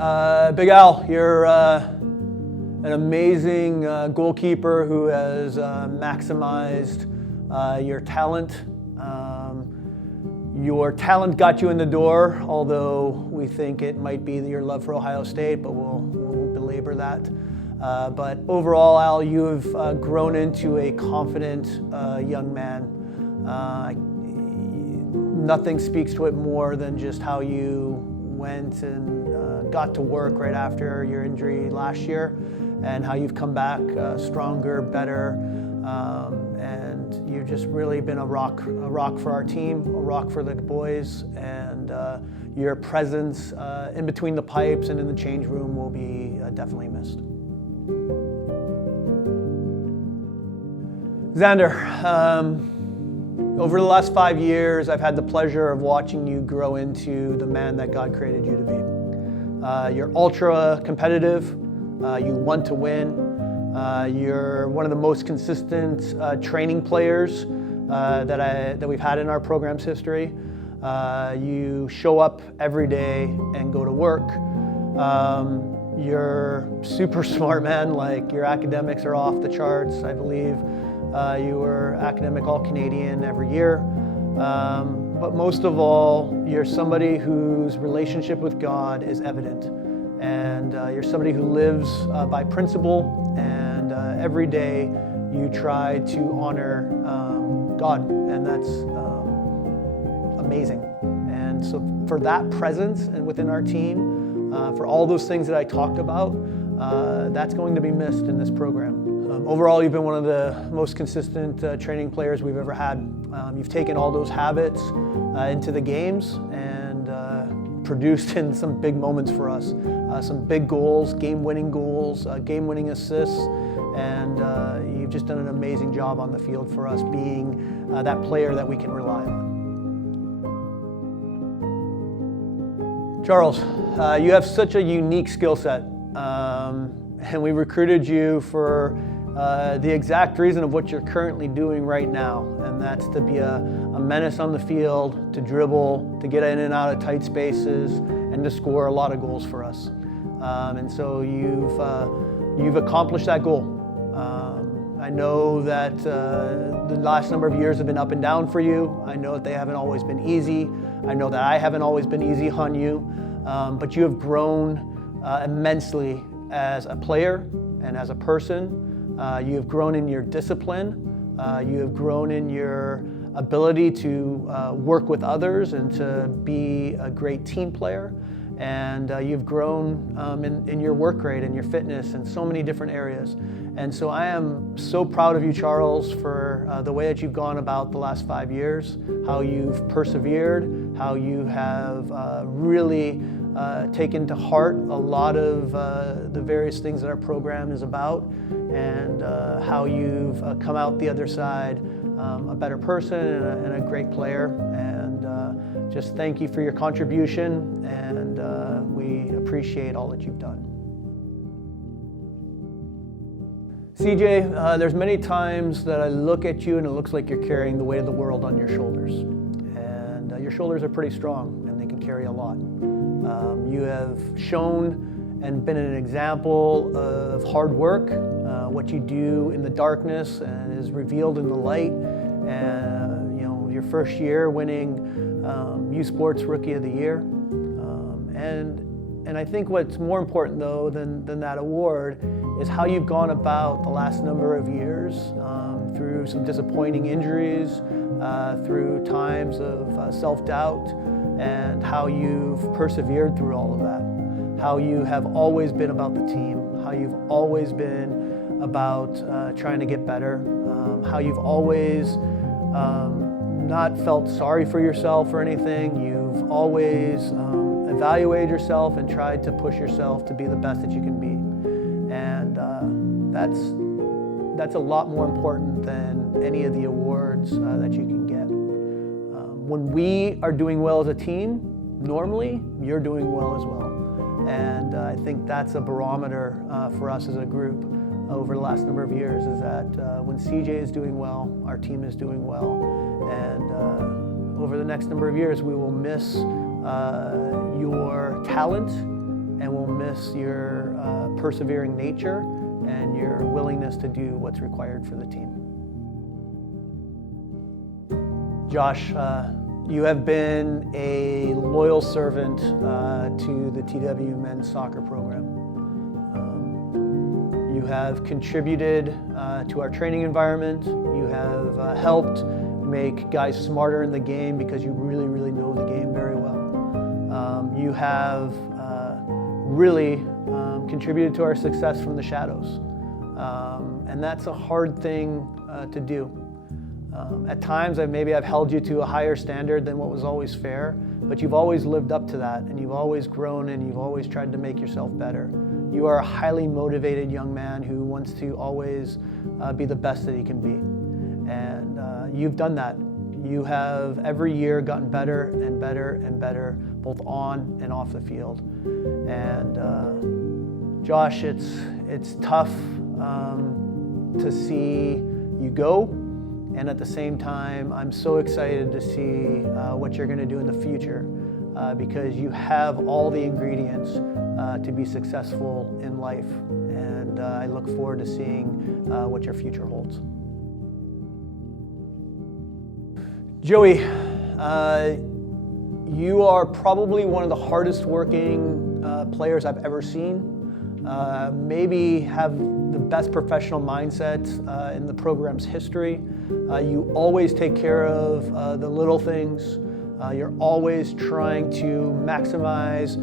Big Al, you're an amazing goalkeeper who has maximized your talent. Your talent got you in the door, although we think it might be your love for Ohio State, but we'll belabor that. But overall, Al, you have grown into a confident young man. Nothing speaks to it more than just how you went and got to work right after your injury last year, and how you've come back stronger, better, and you've just really been a rock for our team, a rock for the boys, and your presence in between the pipes and in the change room will be definitely missed. Xander, over the last 5 years, I've had the pleasure of watching you grow into the man that God created you to be. You're ultra competitive. You want to win. You're one of the most consistent training players that we've had in our program's history. You show up every day and go to work. You're super smart, man. Like, your academics are off the charts, I believe. You were academic All-Canadian every year. But most of all, you're somebody whose relationship with God is evident. And you're somebody who lives by principle, and every day you try to honor God, and that's amazing. And so for that presence and within our team, for all those things that I talked about, that's going to be missed in this program. Overall, you've been one of the most consistent training players we've ever had. You've taken all those habits into the games and produced in some big moments for us. Some big goals, game-winning goals, game-winning assists, and you've just done an amazing job on the field for us, being that player that we can rely on. Charles, you have such a unique skill set, and we recruited you for the exact reason of what you're currently doing right now, and that's to be a menace on the field, to dribble, to get in and out of tight spaces, and to score a lot of goals for us. And so you've accomplished that goal. I know that the last number of years have been up and down for you. I know that they haven't always been easy. I know that I haven't always been easy on you, but you have grown immensely as a player and as a person. You have grown in your discipline. You have grown in your ability to work with others and to be a great team player. And you've grown in your work rate and your fitness in so many different areas. And so I am so proud of you, Charles, for the way that you've gone about the last 5 years, how you've persevered, how you have really taken to heart a lot of the various things that our program is about, and how you've come out the other side a better person and a great player. And just thank you for your contribution, and we appreciate all that you've done. CJ, there's many times that I look at you and it looks like you're carrying the weight of the world on your shoulders. And your shoulders are pretty strong, and they can carry a lot. You have shown and been an example of hard work, what you do in the darkness and is revealed in the light. And your first year winning U Sports Rookie of the Year. And I think what's more important, though, than that award is how you've gone about the last number of years, through some disappointing injuries, through times of self-doubt, and how you've persevered through all of that. How you have always been about the team, how you've always been about trying to get better, how you've always not felt sorry for yourself or anything. You've always evaluated yourself and tried to push yourself to be the best that you can be. And that's a lot more important than any of the awards that you can get. When we are doing well as a team, normally you're doing well as well. And I think that's a barometer for us as a group over the last number of years, is that when CJ is doing well, our team is doing well. And over the next number of years, we will miss your talent and we'll miss your persevering nature and your willingness to do what's required for the team. Josh, you have been a loyal servant to the TW men's soccer program. You have contributed to our training environment. You have helped make guys smarter in the game because you really, really know the game very well. You have really contributed to our success from the shadows. And that's a hard thing to do. At times, maybe I've held you to a higher standard than what was always fair, but you've always lived up to that, and you've always grown, and you've always tried to make yourself better. You are a highly motivated young man who wants to always be the best that he can be. And you've done that. You have every year gotten better and better and better, both on and off the field. And Josh, it's tough to see you go, and at the same time, I'm so excited to see what you're going to do in the future because you have all the ingredients to be successful in life, and I look forward to seeing what your future holds. Joey, you are probably one of the hardest working players I've ever seen. Maybe have the best professional mindset in the program's history. You always take care of the little things. You're always trying to maximize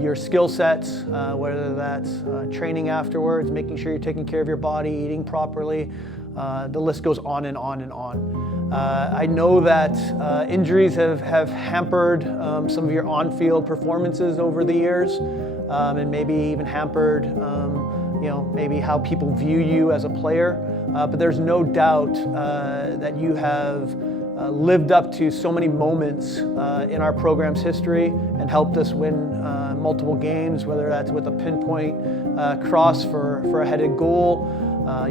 your skill sets, whether that's training afterwards, making sure you're taking care of your body, eating properly. The list goes on and on and on. I know that injuries have hampered some of your on-field performances over the years, and maybe even hampered maybe how people view you as a player. But there's no doubt that you have lived up to so many moments in our program's history and helped us win multiple games, whether that's with a pinpoint cross for a headed goal,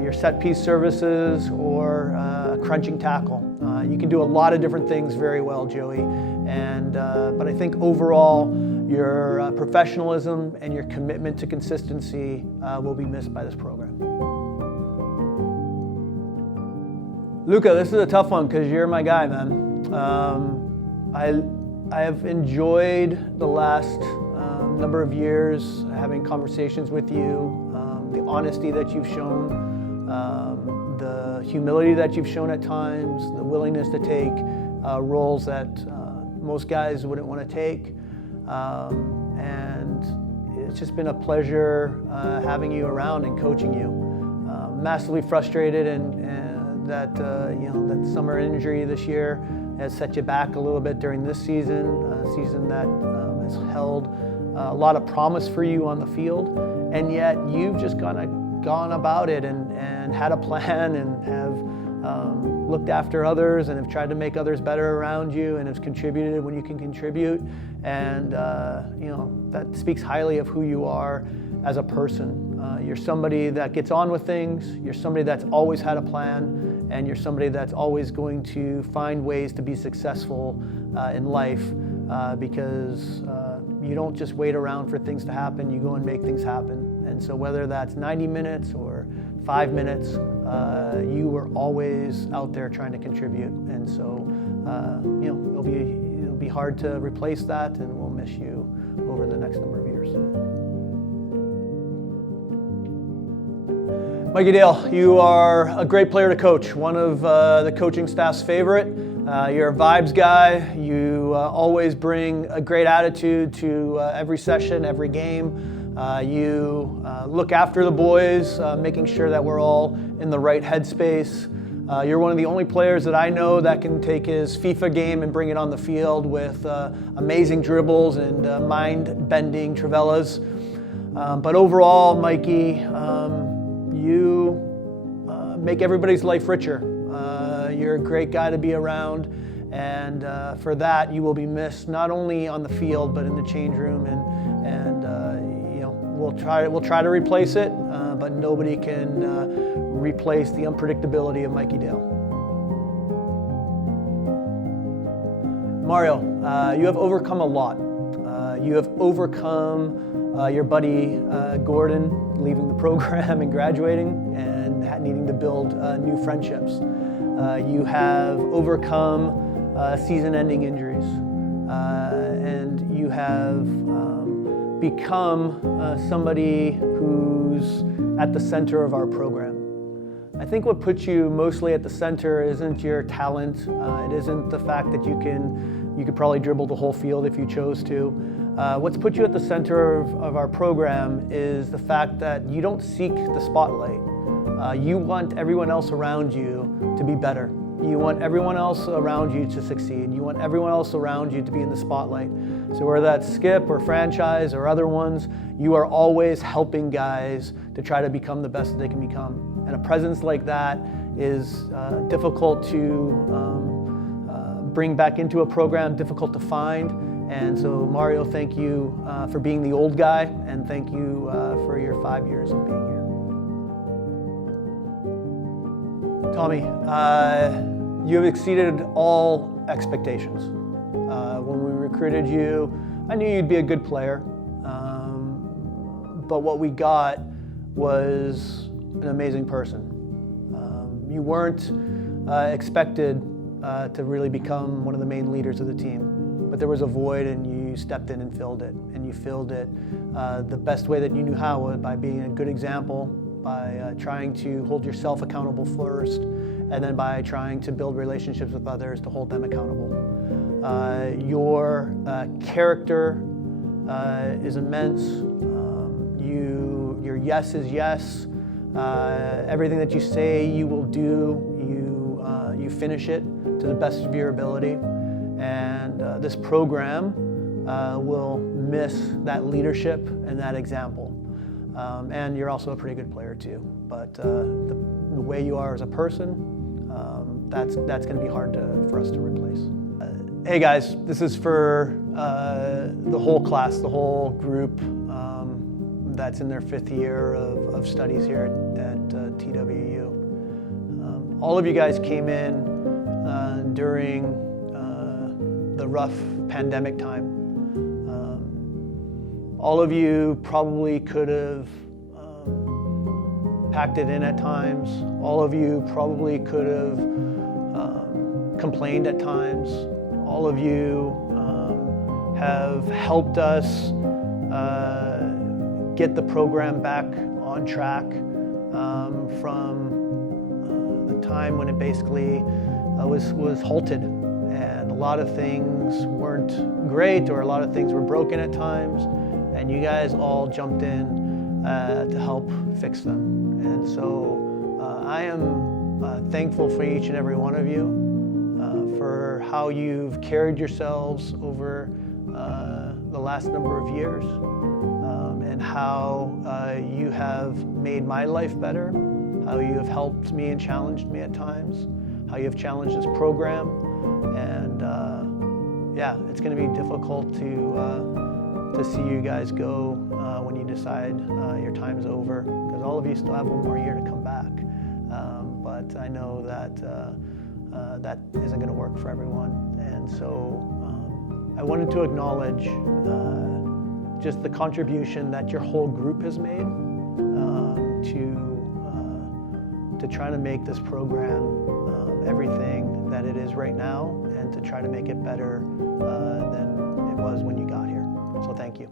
your set piece services, or a crunching tackle. You can do a lot of different things very well, Joey, but I think overall your professionalism and your commitment to consistency will be missed by this program. Luca, this is a tough one because you're my guy, man. I have enjoyed the last number of years having conversations with you, the honesty that you've shown, the humility that you've shown at times, the willingness to take roles that most guys wouldn't want to take. And it's just been a pleasure having you around and coaching you. Massively frustrated and that that summer injury this year has set you back a little bit during this season, a season that has held a lot of promise for you on the field, and yet you've just gone about it and had a plan and have looked after others and have tried to make others better around you and have contributed when you can contribute, and that speaks highly of who you are as a person. You're somebody that gets on with things, you're somebody that's always had a plan, and you're somebody that's always going to find ways to be successful in life because you don't just wait around for things to happen, you go and make things happen. And so whether that's 90 minutes or 5 minutes, you were always out there trying to contribute. And so it'll be hard to replace that, and we'll miss you over the next number of years. Mikey Dale, you are a great player to coach, one of the coaching staff's favorite. You're a vibes guy. You always bring a great attitude to every session, every game. You look after the boys, making sure that we're all in the right headspace. You're one of the only players that I know that can take his FIFA game and bring it on the field with amazing dribbles and mind-bending travellas. But overall, Mikey, you make everybody's life richer. You're a great guy to be around, and for that you will be missed not only on the field but in the change room. And we'll try to replace it, but nobody can replace the unpredictability of Mikey Dale. Mario, you have overcome a lot. You have overcome your buddy Gordon leaving the program and graduating and needing to build new friendships. You have overcome season-ending injuries, and you have become somebody who's at the center of our program. I think what puts you mostly at the center isn't your talent. It isn't the fact that you could probably dribble the whole field if you chose to. What's put you at the center of our program is the fact that you don't seek the spotlight. You want everyone else around you to be better. You want everyone else around you to succeed. You want everyone else around you to be in the spotlight. So whether that's Skip or franchise or other ones, you are always helping guys to try to become the best that they can become. And a presence like that is difficult to bring back into a program, difficult to find. And so Mario, thank you for being the old guy, and thank you for your 5 years of being here. Tommy, you have exceeded all expectations. When we recruited you, I knew you'd be a good player, but what we got was an amazing person. You weren't expected to really become one of the main leaders of the team, but there was a void and you stepped in and filled it. And you filled it the best way that you knew how, by being a good example, by trying to hold yourself accountable first, and then by trying to build relationships with others to hold them accountable. Your character is immense. Your yes is yes. Everything that you say you will do, you finish it to the best of your ability. And this program will miss that leadership and that example. And you're also a pretty good player too. But the way you are as a person, that's going to be hard for us to replace. Hey guys, this is for the whole class, the whole group that's in their 5th year of studies here at TWU. All of you guys came in during the rough pandemic time. All of you probably could have packed it in at times. All of you probably could have complained at times. All of you have helped us get the program back on track from the time when it basically was halted. And a lot of things weren't great, or a lot of things were broken at times, and you guys all jumped in to help fix them. And so I am thankful for each and every one of you for how you've carried yourselves over the last number of years, and how you have made my life better, how you have helped me and challenged me at times, how you have challenged this program. And yeah, it's going to be difficult to see you guys go when you decide your time's over, because all of you still have one more year to come back. But I know that that isn't going to work for everyone. And so I wanted to acknowledge just the contribution that your whole group has made to try to make this program everything that it is right now, and to try to make it better than it was when you got here. So thank you.